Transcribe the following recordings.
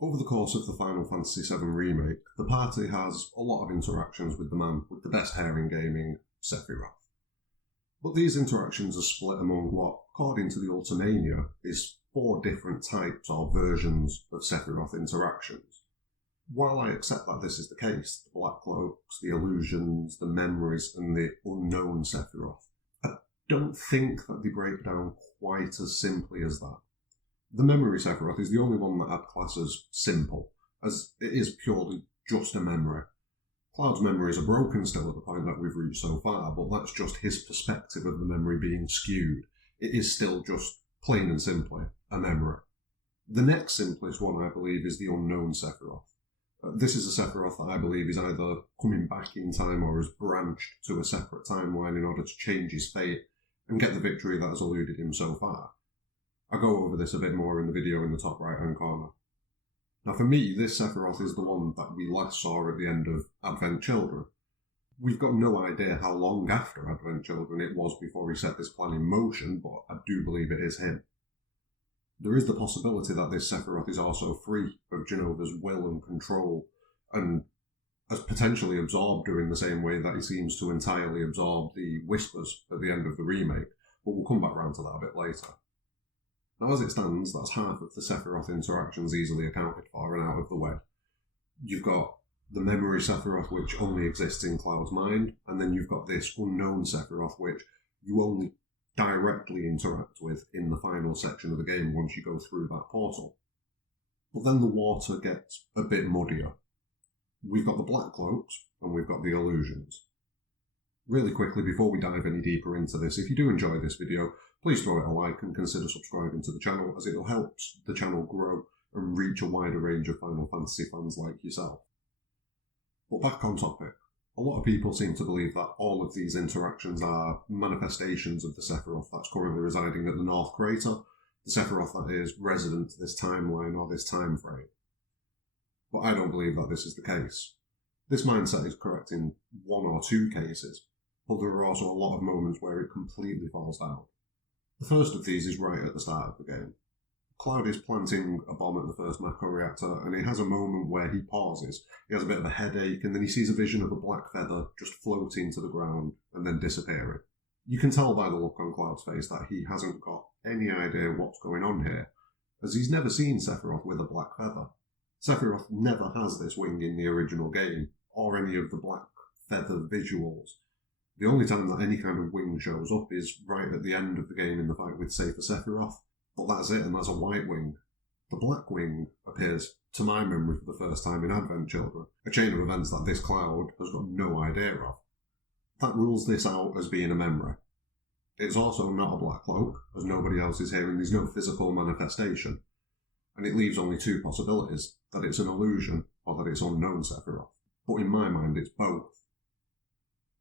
Over the course of the Final Fantasy VII Remake, the party has a lot of interactions with the man with the best hair in gaming, Sephiroth. But these interactions are split among what, according to the Ultimania, is 4 different types or versions of Sephiroth interactions. While I accept that this is the case, the Black Cloaks, the Illusions, the Memories, and the Unknown Sephiroth, I don't think that they break down quite as simply as that. The Memory Sephiroth is the only one that I'd class as simple, as it is purely just a memory. Cloud's memories are broken still at the point that we've reached so far, but that's just his perspective of the memory being skewed. It is still just, plain and simply, a memory. The next simplest one, I believe, is the Unknown Sephiroth. This is a Sephiroth that I believe is either coming back in time or has branched to a separate timeline in order to change his fate and get the victory that has eluded him so far. I'll go over this a bit more in the video in the top right hand corner. Now for me, this Sephiroth is the one that we last saw at the end of Advent Children. We've got no idea how long after Advent Children it was before he set this plan in motion, but I do believe it is him. There is the possibility that this Sephiroth is also free of Jenova's will and control, and has potentially absorbed her in the same way that he seems to entirely absorb the Whispers at the end of the remake, but we'll come back round to that a bit later. Now as it stands, that's half of the Sephiroth interactions easily accounted for and out of the way. You've got the Memory Sephiroth, which only exists in Cloud's mind, and then you've got this Unknown Sephiroth, which you only directly interact with in the final section of the game once you go through that portal. But then the water gets a bit muddier. We've got the Black Cloaks, and we've got the Illusions. Really quickly, before we dive any deeper into this, if you do enjoy this video, please throw it a like and consider subscribing to the channel, as it'll help the channel grow and reach a wider range of Final Fantasy fans like yourself. But back on topic, a lot of people seem to believe that all of these interactions are manifestations of the Sephiroth that's currently residing at the North Crater, the Sephiroth that is resident to this timeline or this time frame. But I don't believe that this is the case. This mindset is correct in 1 or 2 cases, but there are also a lot of moments where it completely falls down. The first of these is right at the start of the game. Cloud is planting a bomb at the first Mako reactor, and he has a moment where he pauses. He has a bit of a headache, and then he sees a vision of a black feather just floating to the ground and then disappearing. You can tell by the look on Cloud's face that he hasn't got any idea what's going on here, as he's never seen Sephiroth with a black feather. Sephiroth never has this wing in the original game, or any of the black feather visuals. The only time that any kind of wing shows up is right at the end of the game in the fight with Safer Sephiroth, but that's it, and that's a white wing. The black wing appears, to my memory, for the first time in Advent Children, a chain of events that this Cloud has got no idea of. That rules this out as being a memory. It's also not a Black Cloak, as nobody else is here and there's no physical manifestation. And it leaves only 2 possibilities, that it's an illusion or that it's Unknown Sephiroth. But in my mind, it's both.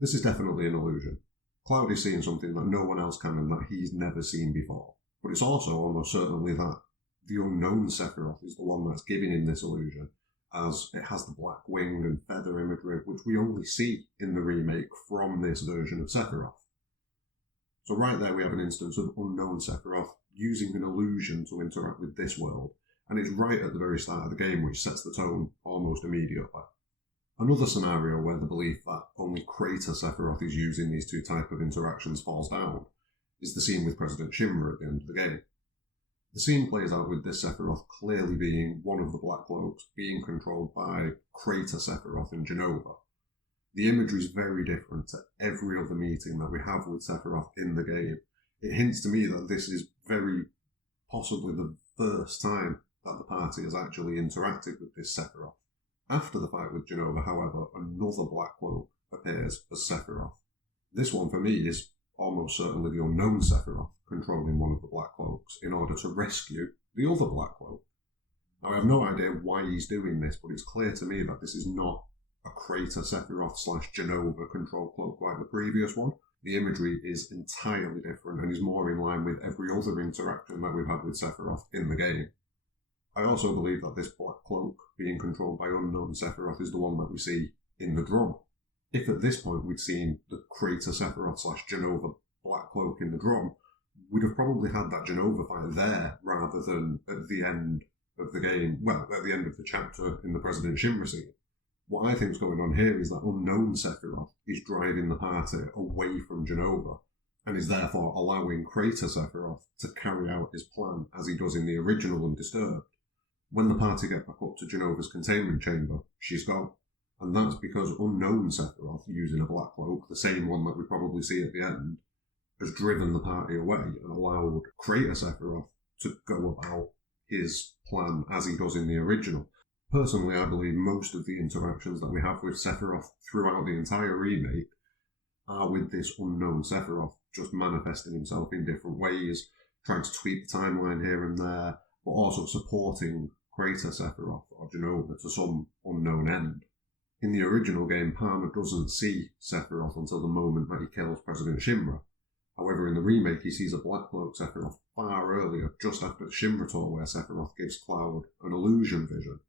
This is definitely an illusion. Cloud is seeing something that no one else can and that he's never seen before. But it's also almost certainly that the Unknown Sephiroth is the one that's giving him this illusion, as it has the black wing and feather imagery, which we only see in the remake from this version of Sephiroth. So right there we have an instance of Unknown Sephiroth using an illusion to interact with this world, and it's right at the very start of the game, which sets the tone almost immediately. Another scenario where the belief that only Crater Sephiroth is using these 2 types of interactions falls down is the scene with President Shinra at the end of the game. The scene plays out with this Sephiroth clearly being one of the Black Cloaks, being controlled by Crater Sephiroth and Jenova. The imagery is very different to every other meeting that we have with Sephiroth in the game. It hints to me that this is very possibly the first time that the party has actually interacted with this Sephiroth. After the fight with Jenova, however, another Black Cloak appears as Sephiroth. This one, for me, is almost certainly the Unknown Sephiroth controlling one of the Black Cloaks in order to rescue the other Black Cloak. Now, I have no idea why he's doing this, but it's clear to me that this is not a Crater Sephiroth / Jenova control cloak like the previous one. The imagery is entirely different and is more in line with every other interaction that we've had with Sephiroth in the game. I also believe that this Black Cloak being controlled by Unknown Sephiroth is the one that we see in the drum. If at this point we'd seen the Crater Sephiroth / Jenova Black Cloak in the drum, we'd have probably had that Jenova fight there rather than at the end of the game, well, at the end of the chapter in the President Shinra scene. What I think is going on here is that unknown Sephiroth is driving the party away from Jenova, and is therefore allowing Crater Sephiroth to carry out his plan as he does in the original Undisturbed. When the party get back up to Jenova's containment chamber, she's gone. And that's because unknown Sephiroth, using a black cloak, the same one that we probably see at the end, has driven the party away and allowed Crater Sephiroth to go about his plan as he does in the original. Personally, I believe most of the interactions that we have with Sephiroth throughout the entire remake are with this unknown Sephiroth, just manifesting himself in different ways, trying to tweak the timeline here and there, but also supporting Crater Sephiroth or Jenova to some unknown end. In the original game, Palmer doesn't see Sephiroth until the moment that he kills President Shinra. However, in the remake, he sees a Black Cloak Sephiroth far earlier, just after the Shinra tour where Sephiroth gives Cloud an illusion vision.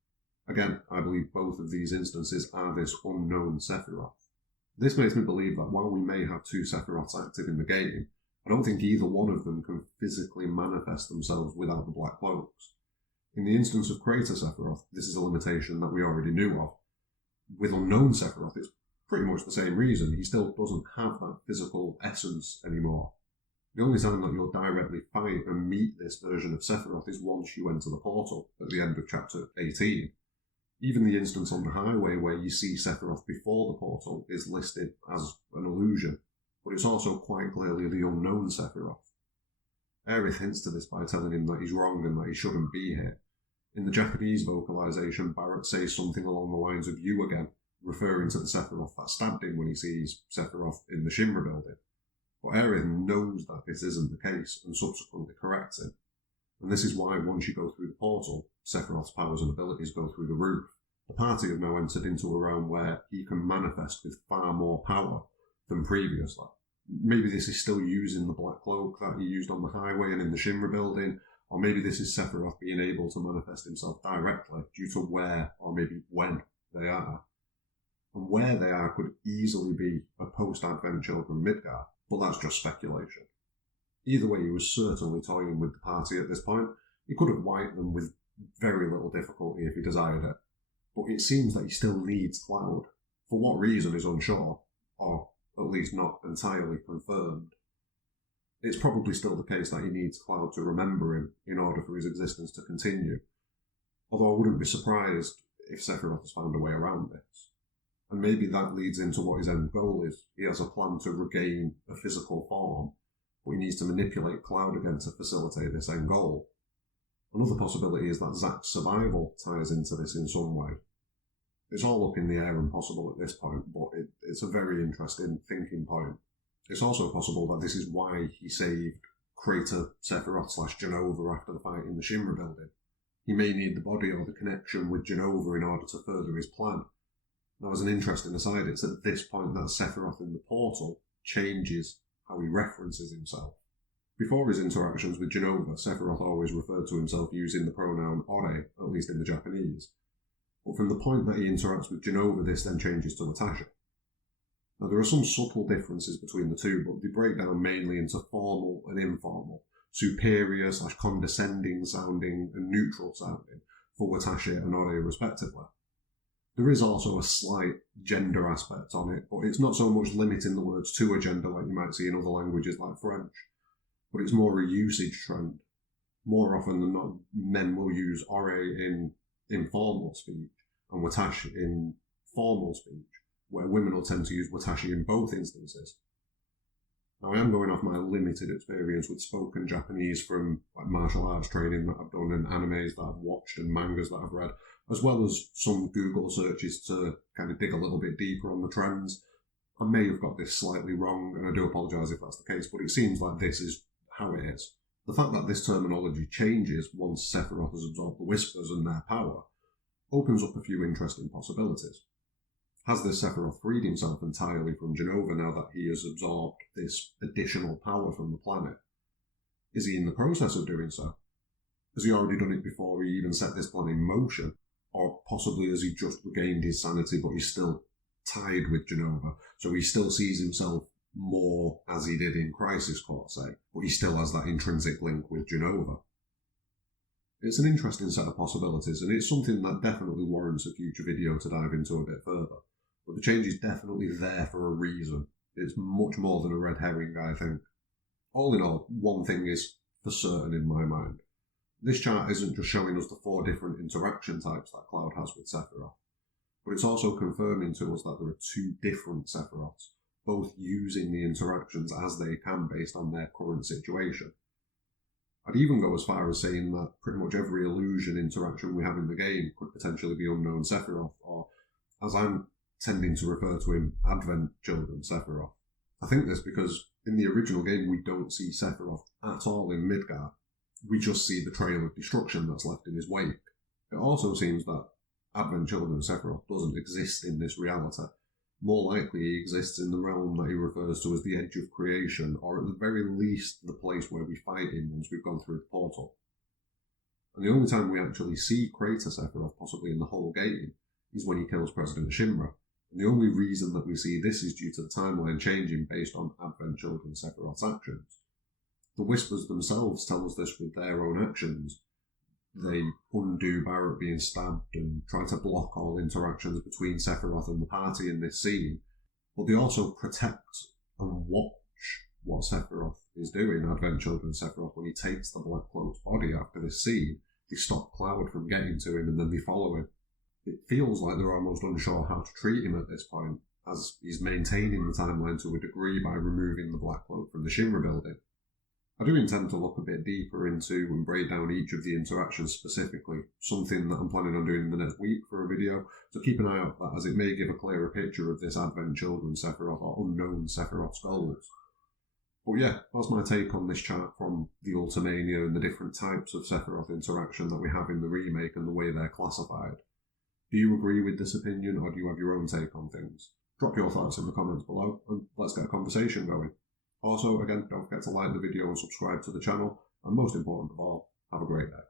Again, I believe both of these instances are this unknown Sephiroth. This makes me believe that while we may have two Sephiroths active in the game, I don't think either one of them can physically manifest themselves without the Black Cloaks. In the instance of Crater Sephiroth, this is a limitation that we already knew of. With unknown Sephiroth, it's pretty much the same reason. He still doesn't have that physical essence anymore. The only time that you'll directly fight and meet this version of Sephiroth is once you enter the portal at the end of chapter 18. Even the instance on the highway where you see Sephiroth before the portal is listed as an illusion, but it's also quite clearly the unknown Sephiroth. Aerith hints to this by telling him that he's wrong and that he shouldn't be here. In the Japanese vocalization, Barrett says something along the lines of "you again," referring to the Sephiroth that stabbed him when he sees Sephiroth in the Shinra building. But Aerith knows that this isn't the case and subsequently corrects him. And this is why once you go through the portal, Sephiroth's powers and abilities go through the roof. The party have now entered into a realm where he can manifest with far more power than previously. Maybe this is still using the Black Cloak that he used on the highway and in the Shinra building, or maybe this is Sephiroth being able to manifest himself directly due to where, or maybe when, they are. And where they are could easily be a post-Advent Children Midgar, but that's just speculation. Either way, he was certainly toying with the party at this point. He could have wiped them with very little difficulty if he desired it. But it seems that he still needs Cloud. For what reason is unsure, or at least not entirely confirmed. It's probably still the case that he needs Cloud to remember him in order for his existence to continue. Although I wouldn't be surprised if Sephiroth has found a way around this. And maybe that leads into what his end goal is. He has a plan to regain a physical form, but he needs to manipulate Cloud again to facilitate this end goal. Another possibility is that Zack's survival ties into this in some way. It's all up in the air and possible at this point, but it's a very interesting thinking point. It's also possible that this is why he saved Crater Sephiroth / Jenova after the fight in the Shinra building. He may need the body or the connection with Jenova in order to further his plan. Now, as an interesting aside, it's at this point that Sephiroth in the portal changes how he references himself. Before his interactions with Jenova, Sephiroth always referred to himself using the pronoun ore, at least in the Japanese. But from the point that he interacts with Jenova, this then changes to Watashi. Now, there are some subtle differences between the two, but they break down mainly into formal and informal, superior / condescending sounding and neutral sounding for Watashi and ore respectively. There is also a slight gender aspect on it, but it's not so much limiting the words to a gender like you might see in other languages like French, but it's more a usage trend. More often than not, men will use ore in informal speech and Watashi in formal speech, where women will tend to use Watashi in both instances. Now, I am going off my limited experience with spoken Japanese from martial arts training that I've done and animes that I've watched and mangas that I've read, as well as some Google searches to kind of dig a little bit deeper on the trends. I may have got this slightly wrong, and I do apologise if that's the case, but it seems like this is how it is. The fact that this terminology changes once Sephiroth has absorbed the Whispers and their power opens up a few interesting possibilities. Has this Sephiroth freed himself entirely from Jenova now that he has absorbed this additional power from the planet? Is he in the process of doing so? Has he already done it before he even set this plan in motion? Or possibly has he just regained his sanity but he's still tied with Jenova, so he still sees himself more as he did in Crisis Core, say, but he still has that intrinsic link with Jenova? It's an interesting set of possibilities, and it's something that definitely warrants a future video to dive into a bit further. But the change is definitely there for a reason. It's much more than a red herring, I think. All in all, one thing is for certain in my mind. This chart isn't just showing us the 4 different interaction types that Cloud has with Sephiroth, but it's also confirming to us that there are 2 different Sephiroths, both using the interactions as they can based on their current situation. I'd even go as far as saying that pretty much every illusion interaction we have in the game could potentially be unknown Sephiroth, or, as I'm tending to refer to him, Advent Children Sephiroth. I think this because in the original game we don't see Sephiroth at all in Midgar. We just see the trail of destruction that's left in his wake. It also seems that Advent Children Sephiroth doesn't exist in this reality. More likely he exists in the realm that he refers to as the Edge of Creation, or at the very least the place where we fight him once we've gone through the portal. And the only time we actually see Crater Sephiroth possibly in the whole game is when he kills President Shinra. And the only reason that we see this is due to the timeline changing based on Advent Children Sephiroth's actions. The Whispers themselves tell us this with their own actions. They undo Barrett being stabbed and try to block all interactions between Sephiroth and the party in this scene, but they also protect and watch what Sephiroth is doing, Advent Children Sephiroth, when he takes the Black Cloak's body after this scene. They stop Cloud from getting to him and then they follow him. It feels like they're almost unsure how to treat him at this point, as he's maintaining the timeline to a degree by removing the Black Cloak from the Shinra building. I do intend to look a bit deeper into and break down each of the interactions specifically, something that I'm planning on doing in the next week for a video, so keep an eye out for that, as it may give a clearer picture of this Advent Children Sephiroth or unknown Sephiroth's goals. But yeah, that's my take on this chart from the Ultimania and the different types of Sephiroth interaction that we have in the remake and the way they're classified. Do you agree with this opinion, or do you have your own take on things? Drop your thoughts in the comments below, and let's get a conversation going. Also, again, don't forget to like the video and subscribe to the channel, and most important of all, have a great day.